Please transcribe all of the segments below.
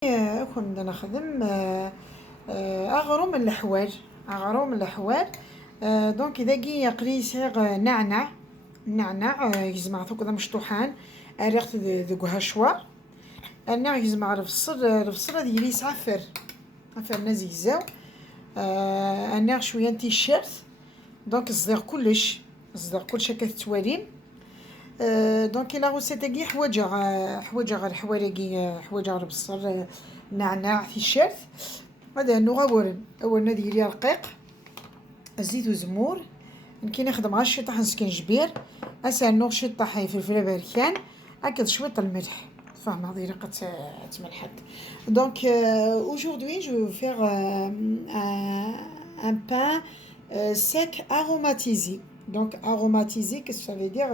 كنا نخدم أغرم الحواج دونك إذا كي يقري يصيغ نعناع يجمع ثوك مشطوحان ريحة ذوك هشوار النعناع يجمع الفصل هذه اللي يسعفر عفر نزيزاو النعناع شوية تيشيرت دونك صدير كلش هكا توالين دونك إلا غوسيتاكي حوايج غير حوايج غير البصل نعناع تيشيرت هذا نو أولنا ديري رقيق زيت وزمور كي نخدم غير الشطح نسكنجبير أسال شطح فلفل بركان هكا شوية الملح فاهمة هذه رقة تملحت دونك aujourd'hui je vais faire un pain sec aromatisé. Donc aromatisé, qu'est-ce que ça veut dire?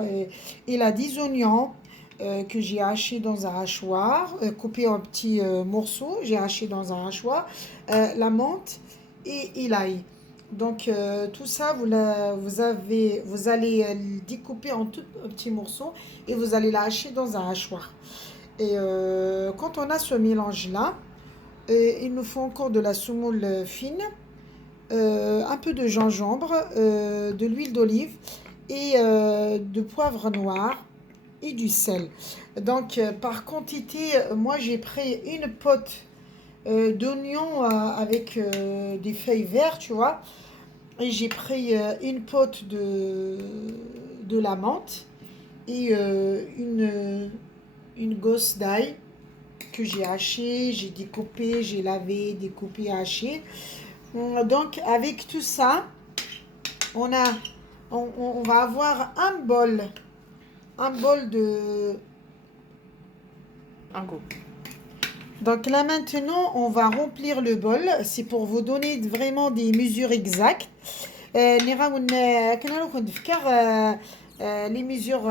Il a 10 oignons que j'ai hachés dans un hachoir, coupés en petits morceaux, j'ai haché dans un hachoir, la menthe et l'ail. Donc tout ça, vous allez le découper en tout petits morceaux et vous allez la hacher dans un hachoir. Et quand on a ce mélange-là, il nous faut encore de la semoule fine, un peu de gingembre, de l'huile d'olive et de poivre noir et du sel. Donc par quantité, moi j'ai pris une pote d'oignons avec des feuilles vertes, tu vois, et j'ai pris une pote de la menthe et une gosse d'ail que j'ai haché, j'ai découpé, j'ai lavé, découpé, haché. Donc avec tout ça, on va avoir un bol de un goût. Donc là maintenant, on va remplir le bol. C'est pour vous donner vraiment des mesures exactes. Les mesures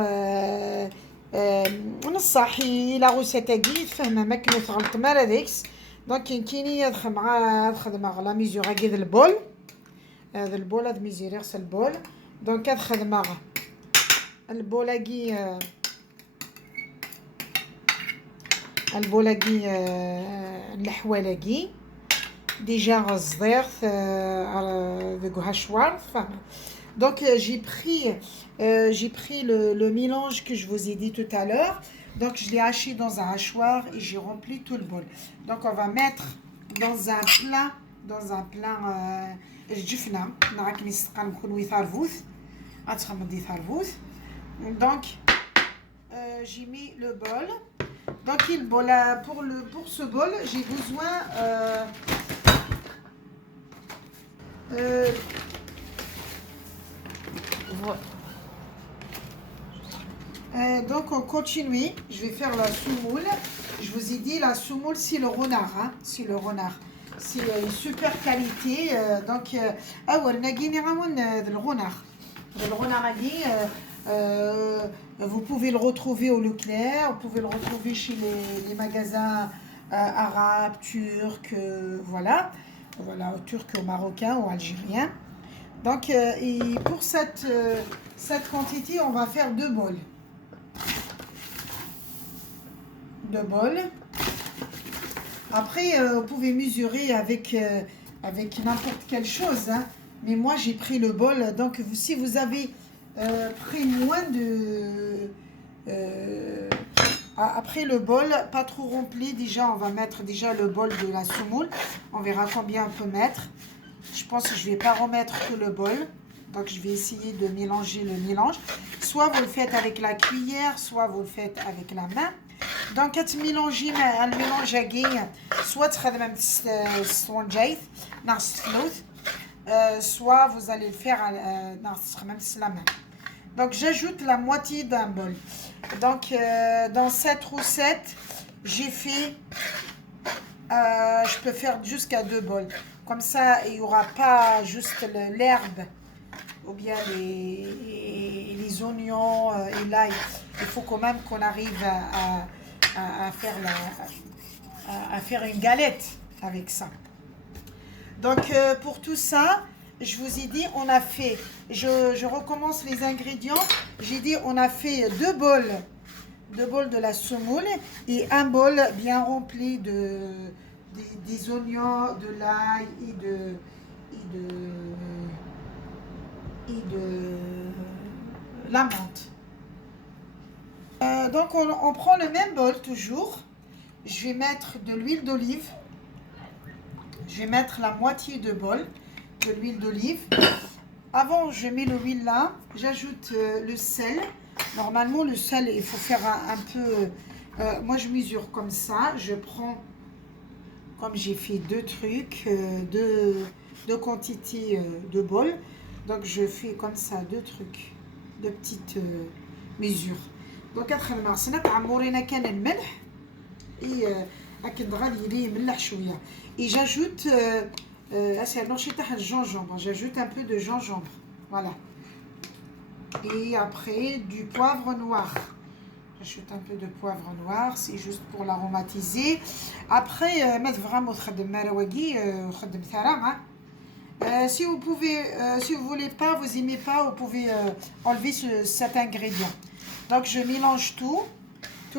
نصحي لا غوسيتا كي فهمه ما كنت تغلط مال هذيكس دونك كاينين يدخل مع لا ميزور هكا البول هذا البول هذا ميزير يغسل البول دونك ادخل مع البولاكي الحوالاكي ديجا غزير ذوك هشوار فهمه. Donc j'ai pris le mélange que je vous ai dit tout à l'heure. Donc je l'ai haché dans un hachoir et j'ai rempli tout le bol. Donc on va mettre dans un plat الجفنة نراك نستقى نكون ويثارفوث غتخمضي ثارفوث. Donc j'ai mis le bol. Donc pour ce bol j'ai besoin donc on continue, je vais faire la semoule. Je vous ai dit la semoule c'est le renard, hein? C'est une super qualité. Donc vous pouvez le retrouver au Leclerc, vous pouvez le retrouver chez les magasins arabes, turcs, voilà, turcs ou marocains ou algériens. Donc et pour cette quantité, on va faire 2 bols. 2 bols. Après, vous pouvez mesurer avec n'importe quelle chose, hein. Mais moi, j'ai pris le bol. Donc, si vous avez pris moins de... après le bol, pas trop rempli, déjà, on va mettre déjà le bol de la semoule. On verra combien on peut mettre. Je pense que je ne vais pas remettre que le bol. Donc, je vais essayer de mélanger le mélange. Soit vous le faites avec la cuillère, soit vous le faites avec la main. Donc, quand vous mélangez le mélange à gain, soit vous faites même soit vous allez le faire même la main. Donc, j'ajoute la moitié d'un bol. Donc, dans cette recette, j'ai fait, je peux faire jusqu'à 2 bols. Comme ça, il n'y aura pas juste l'herbe ou bien les oignons et l'ail. Il faut quand même qu'on arrive à faire une galette avec ça. Donc, pour tout ça, je vous ai dit, on a fait, je recommence les ingrédients. J'ai dit, on a fait 2 bols deux bols de la semoule et un bol bien rempli des oignons, de l'ail et de la menthe. Donc on prend le même bol toujours. Je vais mettre de l'huile d'olive. Je vais mettre la moitié de bol de l'huile d'olive. Avant, je mets l'huile là. J'ajoute le sel. Normalement, le sel, il faut faire un peu... moi, je mesure comme ça. Je prends, comme j'ai fait deux trucs, deux quantités de bol. Donc, je fais comme ça deux trucs, deux petites mesures. Donc, après, et j'ajoute gingembre. J'ajoute un peu de gingembre. Voilà. Et après, du poivre noir. J'ajoute un peu de poivre noir, c'est juste pour l'aromatiser. Après, mettre vraiment si vous pouvez, si vous voulez pas, vous aimez pas, vous pouvez enlever cet ingrédient. Donc, je mélange tous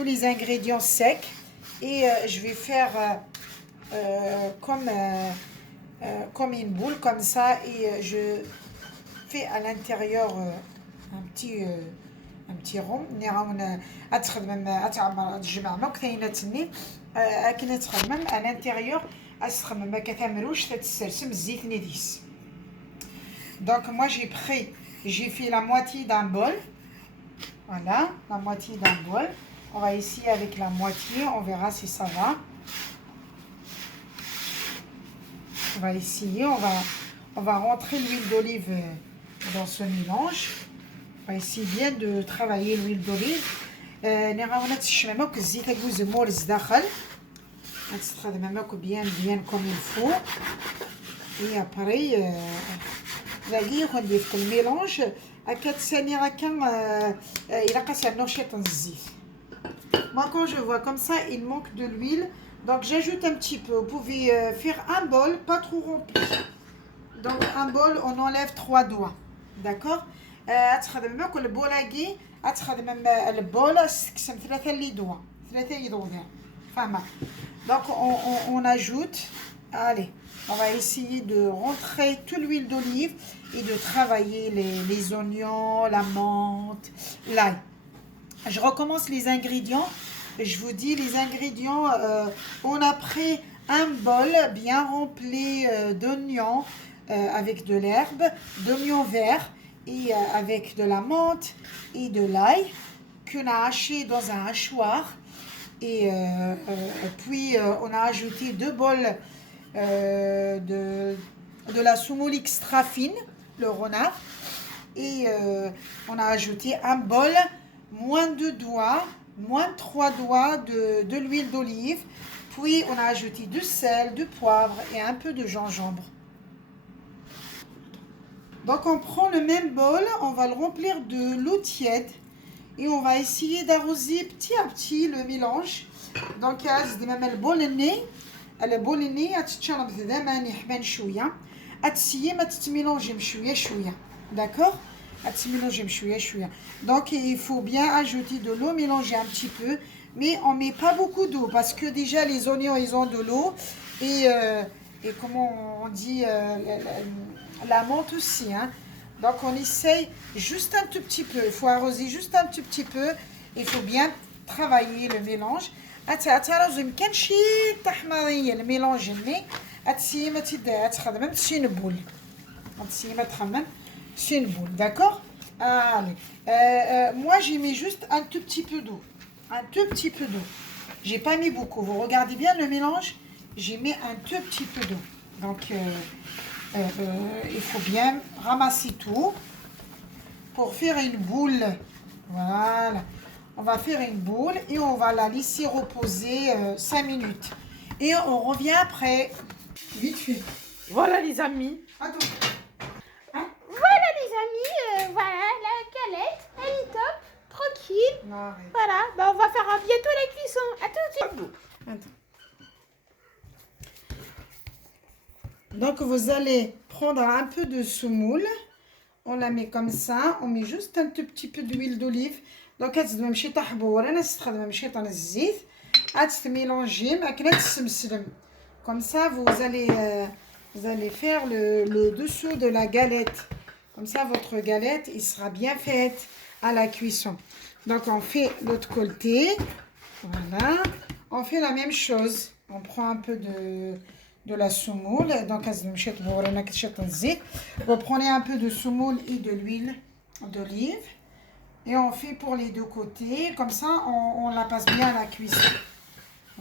les ingrédients secs. Et je vais faire comme une boule, comme ça. Et je fais à l'intérieur un petit rond. À l'intérieur, donc moi j'ai fait la moitié d'un bol. Voilà, la moitié d'un bol. On va essayer avec la moitié, on verra si ça va. On va essayer, on va rentrer l'huile d'olive dans ce mélange. On va essayer bien de travailler l'huile d'olive. Bien comme il faut. Et après, le mélange. Moi, quand je vois comme ça, il manque de l'huile. Donc, j'ajoute un petit peu. Vous pouvez faire un bol, pas trop rempli. Donc, un bol, on enlève 3 doigts. D'accord? le bol donc, on ajoute. Allez, on va essayer de rentrer toute l'huile d'olive et de travailler les oignons, la menthe, l'ail. Je recommence les ingrédients. Je vous dis les ingrédients. On a pris un bol bien rempli d'oignons avec de l'herbe, d'oignons verts et avec de la menthe et de l'ail qu'on a haché dans un hachoir. Et puis on a ajouté 2 bols de la semoule extra fine, le renard. Et on a ajouté un bol, moins de 3 doigts de l'huile d'olive. Puis on a ajouté du sel, du poivre et un peu de gingembre. Donc on prend le même bol, on va le remplir de l'eau tiède. Et on va essayer d'arroser petit à petit le mélange. Donc, le bol d'accord. Donc, il faut bien ajouter de l'eau, mélanger un petit peu. Mais on ne met pas beaucoup d'eau parce que déjà les oignons, ils ont de l'eau. Et comment on dit, la menthe aussi, hein. Donc, on essaye juste un tout petit peu. Il faut arroser juste un tout petit peu. Il faut bien travailler le mélange. Le mélange c'est une boule. D'accord. Allez. Moi, j'ai mis juste un tout petit peu d'eau. Un tout petit peu d'eau. J'ai pas mis beaucoup. Vous regardez bien le mélange. J'ai mis un tout petit peu d'eau. Donc, il faut bien ramasser tout pour faire une boule. Voilà. On va faire une boule et on va la laisser reposer 5 minutes. Et on revient après. Vite fait. Voilà les amis. Attends. Voilà les amis. Voilà la galette. Elle est top. Tranquille. Non, arrête. Voilà. Ben, on va faire bientôt la cuisson. À tout de suite. Attends. Donc, vous allez prendre un peu de semoule. On la met comme ça. On met juste un tout petit peu d'huile d'olive. دونك كتزيد مشي طحبور انا نستخدم مشي طن الزيت عاد تميلونجي ماكله تسمسلم comme ça vous allez faire le dessous de la galette comme ça votre galette il sera bien faite à la cuisson donc on fait l'autre côté voilà on fait la même chose on prend un peu de la semoule donc vous prenez un peu de semoule et de l'huile d'olive et on fait pour les deux côtés comme ça on la passe bien à la cuisson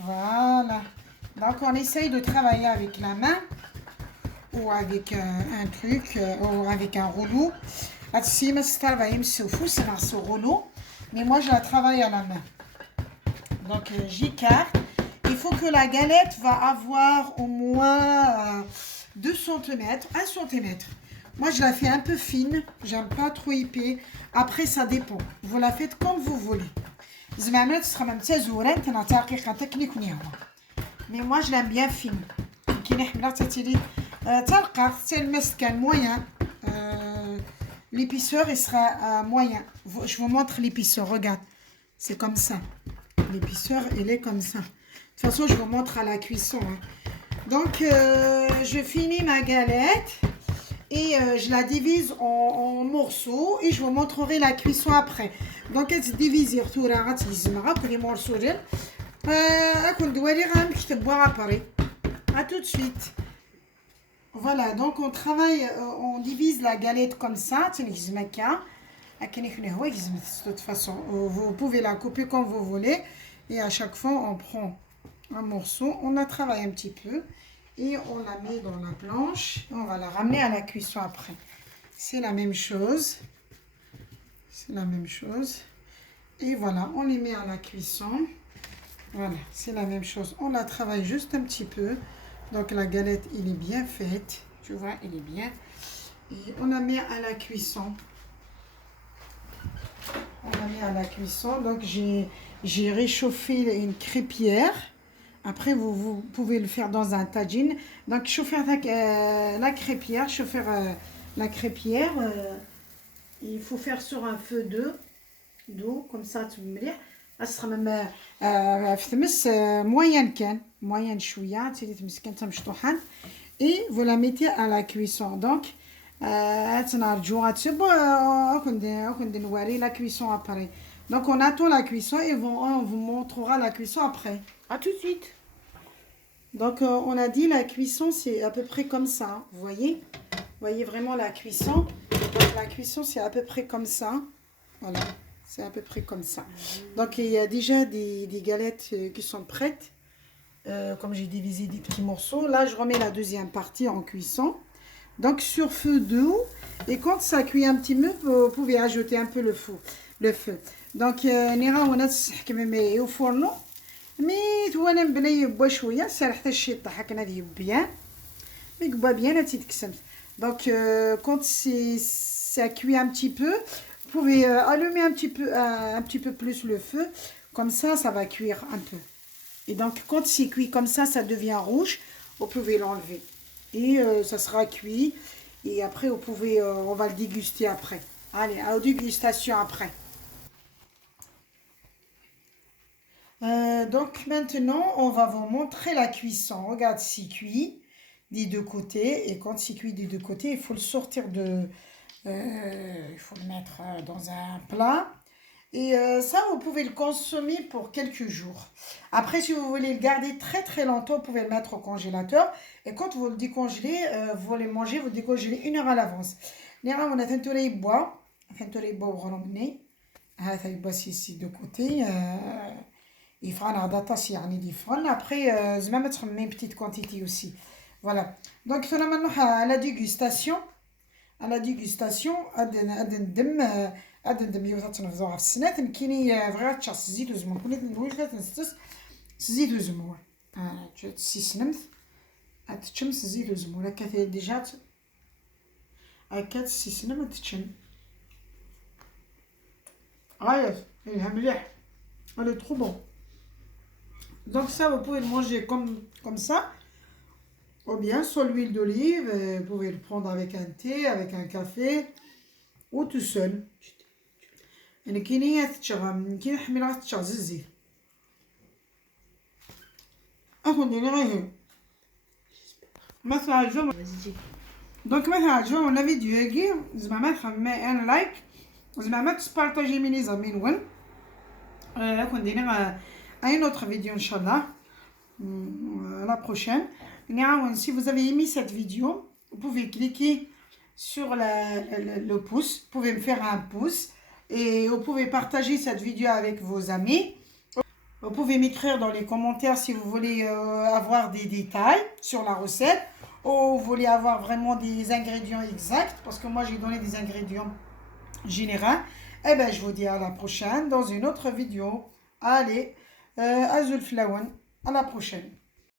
voilà donc on essaye de travailler avec la main ou avec un truc ou avec un rouleau ce rouleau mais moi je la travaille à la main donc j'écarte. Il faut que la galette va avoir au moins 2 cm, 1 cm. Moi, je la fais un peu fine. J'aime pas trop épais. Après, ça dépend. Vous la faites comme vous voulez. Mais moi, je l'aime bien fine. Moyen. L'épaisseur, il sera moyen. Je vous montre l'épaisseur. Regarde. C'est comme ça. L'épaisseur, elle est comme ça. De toute façon, je vous montre à la cuisson. Hein. Donc, je finis ma galette et je la divise en morceaux et je vous montrerai la cuisson après. Donc, elle se divise les morceaux. À tout de suite. Voilà, donc on travaille, on divise la galette comme ça. De toute façon, vous pouvez la couper comme vous voulez. Et à chaque fois, on prend un morceau, on la travaille un petit peu et on la met dans la planche et on va la ramener à la cuisson après. C'est la même chose. C'est la même chose. Et voilà, on les met à la cuisson. Voilà, c'est la même chose. On la travaille juste un petit peu. Donc la galette, il est bien faite. Tu vois, il est bien. Et on la met à la cuisson. On la met à la cuisson. Donc j'ai réchauffé une crêpière. Après, vous pouvez le faire dans un tagine. Donc, chauffer la crêpière. Il faut faire sur un feu d'eau. Comme ça, tu me dire. Moyenne chouïa. Et vous la mettez à la cuisson. Donc, la cuisson après. Donc, on attend la cuisson et on vous montrera la cuisson après. À tout de suite. Donc, on a dit la cuisson, c'est à peu près comme ça. Hein. Vous voyez vraiment la cuisson. Donc, la cuisson, c'est à peu près comme ça. Voilà, c'est à peu près comme ça. Donc, il y a déjà des galettes qui sont prêtes. Comme j'ai divisé des petits morceaux. Là, je remets la deuxième partie en cuisson. Donc, sur feu doux. Et quand ça cuit un petit peu, vous pouvez ajouter un peu le feu. Donc, on a au fourneau. Mais tu vois, on بلي يبوا شويه سير حتى الشي يطيح هكا هذه bien mais يبوا bien لا تيتكسم donc quand ça cuit un petit peu vous pouvez allumer un petit peu plus le feu comme ça va cuire un peu et donc quand c'est cuit comme ça devient rouge vous pouvez l'enlever et ça sera cuit et après vous pouvez on va le déguster après allez à la dégustation après. Donc maintenant, on va vous montrer la cuisson. Regarde, c'est cuit des deux côtés. Et quand c'est cuit des deux côtés, il faut le sortir il faut le mettre dans un plat. Et ça, vous pouvez le consommer pour quelques jours. Après, si vous voulez le garder très très longtemps, vous pouvez le mettre au congélateur. Et quand vous le décongelez, vous voulez manger, vous le décongelez 1 heure à l'avance. On a ثنتوري يبوا وغرمني هذا يبوا سي de côté. يفران هذا طاس يعني دي فران après زعما تخممي petite quantité aussi voilà donc maintenant نروح à la dégustation غادي ندم يوتا تنفضوها في السنات كاينين فغير تشاص الزيت وزمون كل نقول ثلاث نستس زيت وزمون جات سيسنمت تشمس الزيت وزمون هكا ديجا هكا سيسنم تشم عايز مليح elle est trop bon. Donc ça, vous pouvez le manger comme ça, ou bien sur l'huile d'olive, vous pouvez le prendre avec un thé, avec un café, ou tout seul. يعني كاينين تشغل كاين حميله تشغل الزيت ندير غير مثلا الجو دونك مثلا الجو لا فيديو هاكي زعما تخمي ان لايك زعما تبارطاجي مي لي زامي نون ندير un autre vidéo Inch'Allah la prochaine. Si vous avez aimé cette vidéo, vous pouvez cliquer sur le pouce, vous pouvez me faire un pouce et vous pouvez partager cette vidéo avec vos amis. Vous pouvez m'écrire dans les commentaires si vous voulez avoir des détails sur la recette ou vous voulez avoir vraiment des ingrédients exacts parce que moi j'ai donné des ingrédients généraux. Et ben je vous dis à la prochaine dans une autre vidéo. Allez, Azul Flawan, à la prochaine.